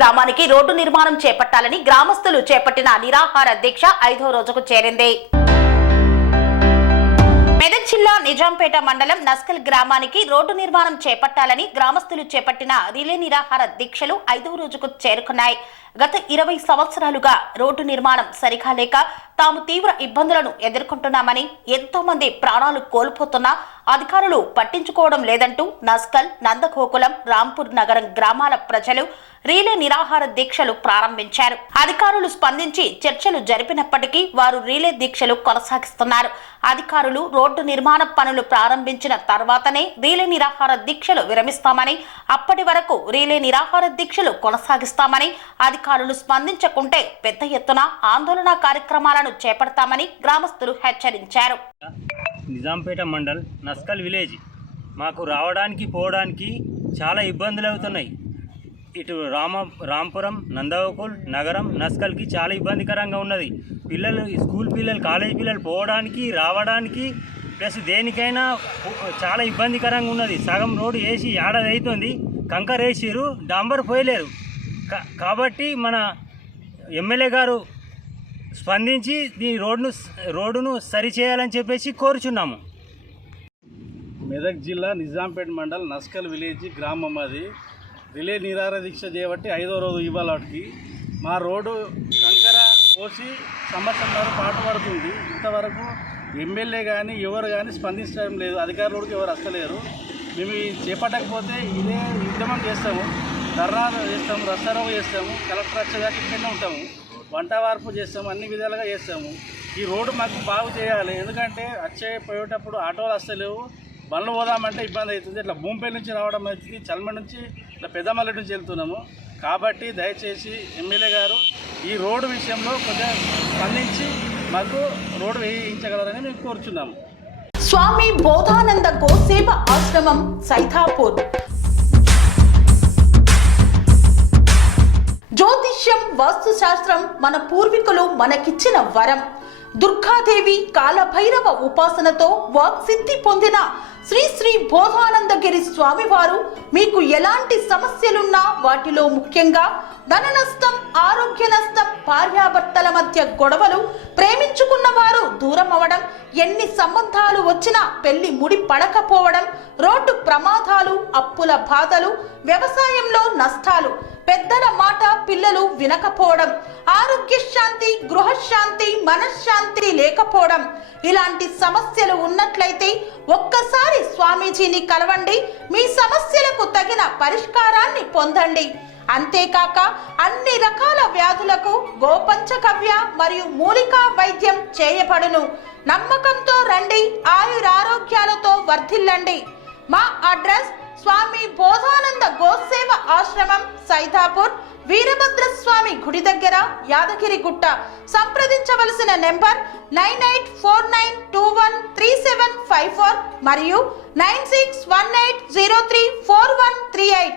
గ్రామానికి రోడ్డు నిర్మాణం చేపట్టాలని గ్రామస్తులు చేపట్టిన నిరాహార దీక్ష 5వ రోజుకు చేరింది. మెదక్ జిల్లా నిజాంపేట మండలం నస్కల్ గ్రామానికి రోడ్డు నిర్మాణం చేపట్టాలని గ్రామస్తులు చేపట్టిన రిలే నిరాహార దీక్షలు 5వ రోజుకు చేరుకున్నాయి. గత 20 సంవత్సరాలుగా రోడ్డు నిర్మాణం సరిగా లేక తాము తీవ్ర ఇబ్బందులను ఎదుర్కొంటున్నామని, ఎంతో మంది ప్రాణాలు కోల్పోతున్నా అధికారులు పట్టించుకోవడం లేదంటూ నస్కల్, నందగోకులం, రాంపూర్ నగరం గ్రామాల ప్రజలు రీలే నిరాహార దీక్షలు ప్రారంభించారు. అధికారులు స్పందించి చర్చలు జరిపినప్పటికీ వారు రీలే దీక్షలు కొనసాగిస్తున్నారు. అధికారులు రోడ్డు నిర్మాణ పనులు ప్రారంభించిన తర్వాతనే రీలే నిరాహార దీక్షలు విరమిస్తామని, అప్పటి వరకు రీలే నిరాహార దీక్షలు కొనసాగిస్తామని, అధికారులు స్పందించకుంటే పెద్ద ఎత్తున ఆందోళన కార్యక్రమాలను చేపడతామని గ్రామస్తులు హెచ్చరించారు. నిజాంపేట మండల్ నస్కల్ విలేజ్ మాకు రావడానికి పోవడానికి చాలా ఇబ్బందులు అవుతున్నాయి. ఇటు రాంపురం, నందగోకుల్ నగరం, నస్కల్కి చాలా ఇబ్బందికరంగా ఉన్నది. పిల్లలు, స్కూల్ పిల్లలు, కాలేజీ పిల్లలు పోవడానికి రావడానికి ప్లస్ దేనికైనా చాలా ఇబ్బందికరంగా ఉన్నది. సగం రోడ్డు వేసి ఏడాది అవుతుంది, కంకర వేసిరు, డాంబర్ పోయలేరు. కాబట్టి మన ఎమ్మెల్యే గారు స్పందించి ఈ రోడ్డును సరిచేయాలని చెప్పేసి కోరుచున్నాము. మెదక్ జిల్లా నిజాంపేట మండల్ నస్కల్ విలేజ్ గ్రామం. అది రిలే నిరాహార దీక్ష చేయబట్టి 5వ రోజు ఇవాళకి మా రోడ్డు కంకర పోసి సంవత్సరం పాటు పడుతుంది. ఇంతవరకు ఎమ్మెల్యే కానీ ఎవరు కానీ స్పందించడం లేదు. అధికారులకు ఎవరు వస్తలేరు. మేము చేపట్టకపోతే ఇదే ఉద్యమం చేస్తాము, ధర్నా చేస్తాము, రస్తారోకో చేస్తాము, కలెక్టర్ వచ్చేదాకా ఇక్కడనే ఉంటాము, వంట వార్పు చేస్తాము, అన్ని విధాలుగా చేస్తాము. ఈ రోడ్డు మాకు బాగు చేయాలి. ఎందుకంటే పోయేటప్పుడు ఆటోలు వస్తలేవు, బండ్లు పోదామంటే ఇబ్బంది అవుతుంది. ఇట్లా భూమిపై నుంచి రావడం అవుతుంది, చల్మ నుంచి ఇట్లా పెద్దమల్లి నుంచి వెళ్తున్నాము. కాబట్టి దయచేసి ఎమ్మెల్యే గారు ఈ రోడ్డు విషయంలో కొంచెం స్పందించి మాకు రోడ్డు వేయించగలరని మేము కోరుచున్నాము. స్వామి బోధానంద గోసేవ ఆశ్రమం, సైతాపూర్. జ్యోతిష్యం, వాస్తుశాస్త్రం మన పూర్వీకులు మనకిచ్చిన వరం. దుర్గాదేవి, కాలభైరవ ఉపాసనతో వాక్సిద్ధి పొందిన శ్రీ శ్రీ బోధానందగిరి స్వామివారు మీకు ఎలాంటి సమస్యలున్నా, వాటిలో ముఖ్యంగా ధన నష్టం, ఆరోగ్య నష్టం, భార్యాభర్తల మధ్య గొడవలు, ప్రేమించుకున్న వారు దూరం అవడం, ఎన్ని సంబంధాలు వచ్చినా పెళ్లి ముడి పడకపోవడం, రోడ్డు ప్రమాదాలు, అప్పుల బాధలు, వ్యవసాయంలో నష్టాలు, పెద్దల మాట పిల్లలు వినకపోవడం, ఆరోగ్య శాంతి, గృహశాంతి, మనశ్శాంతి లేకపోవడం, ఇలాంటి సమస్యలు ఉన్నట్లయితే ఒక్కసారి స్వామీజీని కలవండి. మీ సమస్యలకు తగిన పరిష్కారాన్ని పొందండి. అంతేకాక అన్ని రకాల వ్యాధులకు గోపంచగవ్య మరియు మూలికా వైద్యం చేయబడును. నమ్మకంతో రండి, ఆయురారోగ్యాలతో వర్ధిల్లండి. మా అడ్రస్ స్వామి బోధానంద గోసేవ ఆశ్రమం, సైతాపూర్, వీరభద్రస్వామి గుడి దగ్గర, యాదగిరిగుట్ట. సంప్రదించవలసిన నెంబర్ 9849213754 మరియు 9618034138.